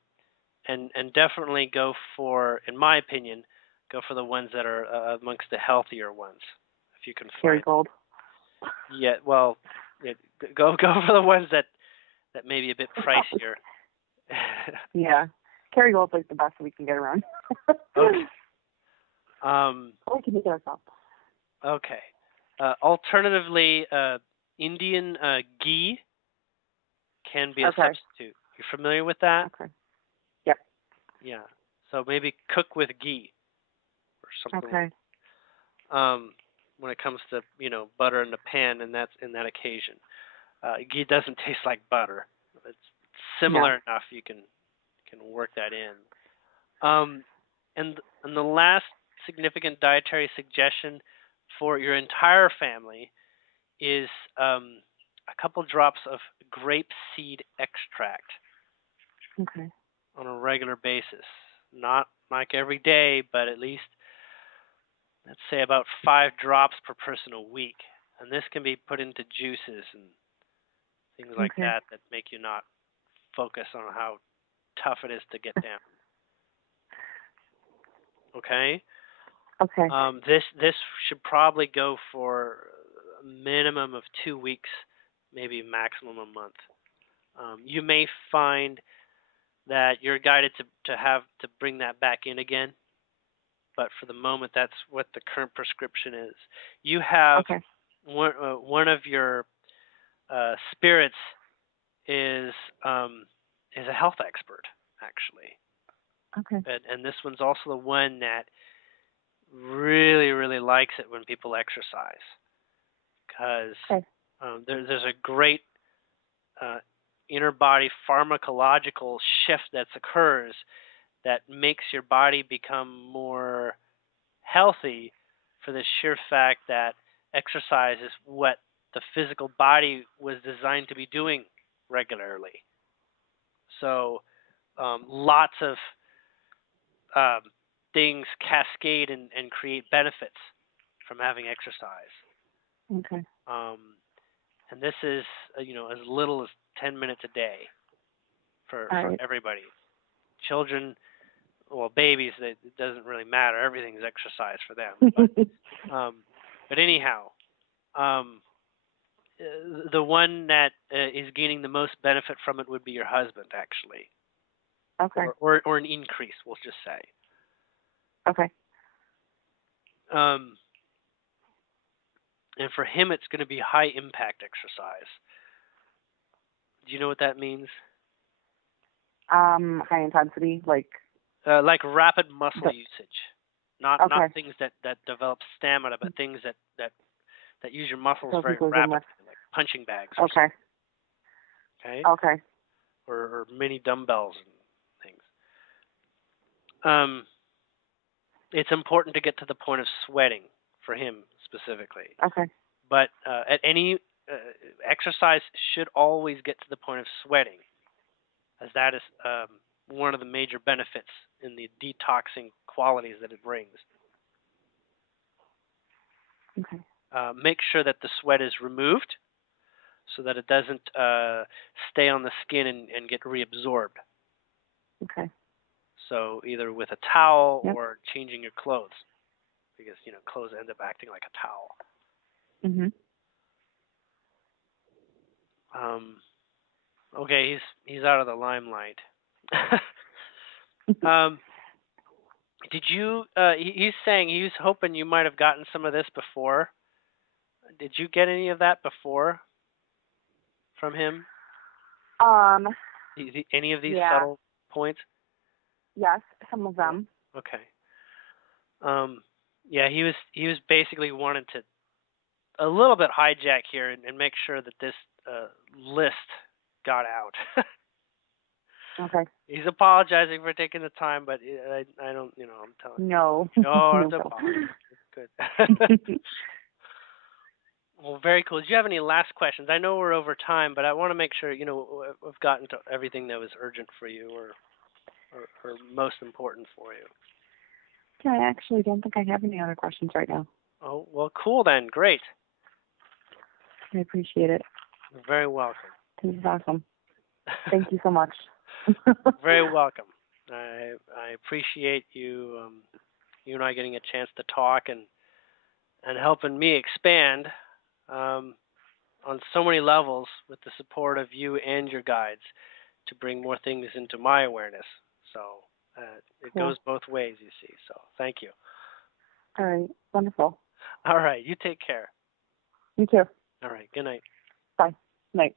And definitely go for, in my opinion, go for the ones that are amongst the healthier ones, if you can find. Kerrygold. Yeah, well, go for the ones that may be a bit pricier. Yeah, Kerrygold's like the best we can get around. Okay. We can make it ourselves. Okay. Alternatively, Indian ghee can be a substitute. You're familiar with that? Okay. Yep. Yeah. So maybe cook with ghee or something. Okay. When it comes to butter in the pan, and that's in that occasion, ghee doesn't taste like butter. It's similar enough. You can work that in. And the last significant dietary suggestion for your entire family is a couple drops of grape seed extract. Okay. On a regular basis. Not like every day, but at least, let's say, about 5 drops per person a week. And this can be put into juices and things like that make you not focus on how tough it is to get down. Okay? Okay. This should probably go for a minimum of 2 weeks, maybe maximum a month. You may find that you're guided to have to bring that back in again, but for the moment, that's what the current prescription is. You have one of your spirits is a health expert, actually. Okay. And this one's also the one that really, really likes it when people exercise, because there's a great inner body pharmacological shift that occurs that makes your body become more healthy for the sheer fact that exercise is what the physical body was designed to be doing regularly. So lots of things cascade and create benefits from having exercise. Okay. And this is as little as 10 minutes a day for everybody. Children, well, babies, it doesn't really matter. Everything's exercise for them. But anyhow, the one that is gaining the most benefit from it would be your husband, actually. Okay. Or an increase, we'll just say. Okay. And for him, it's going to be high impact exercise. Do you know what that means? High intensity, like rapid muscle usage, not things that develop stamina, but things that use your muscles very rapidly, like punching bags. Okay. Okay. Or mini dumbbells and things. It's important to get to the point of sweating for him specifically. Okay. But at any exercise should always get to the point of sweating, as that is one of the major benefits in the detoxing qualities that it brings. Okay. Make sure that the sweat is removed so that it doesn't stay on the skin and get reabsorbed. Okay. So either with a towel Yep. or changing your clothes, because clothes end up acting like a towel. Mhm. Okay, he's out of the limelight. Did you? He's saying he was hoping you might have gotten some of this before. Did you get any of that before from him? Any of these subtle points? Yes, some of them. Okay. Yeah, he was basically wanting to a little bit hijack here and make sure that this list got out. Okay. He's apologizing for taking the time, but I don't, I'm telling you. No. No, No. don't apologize. It's good. Well, very cool. Do you have any last questions? I know we're over time, but I want to make sure, we've gotten to everything that was urgent for you or most important for you. I actually don't think I have any other questions right now. Oh, well, cool then. Great. I appreciate it. You're very welcome. This is awesome. Thank you so much. Very welcome. I appreciate you, you and I getting a chance to talk and helping me expand on so many levels with the support of you and your guides to bring more things into my awareness. So it goes both ways, you see. So thank you. All right. Wonderful. All right. You take care. You too. All right. Good night. Bye. Night.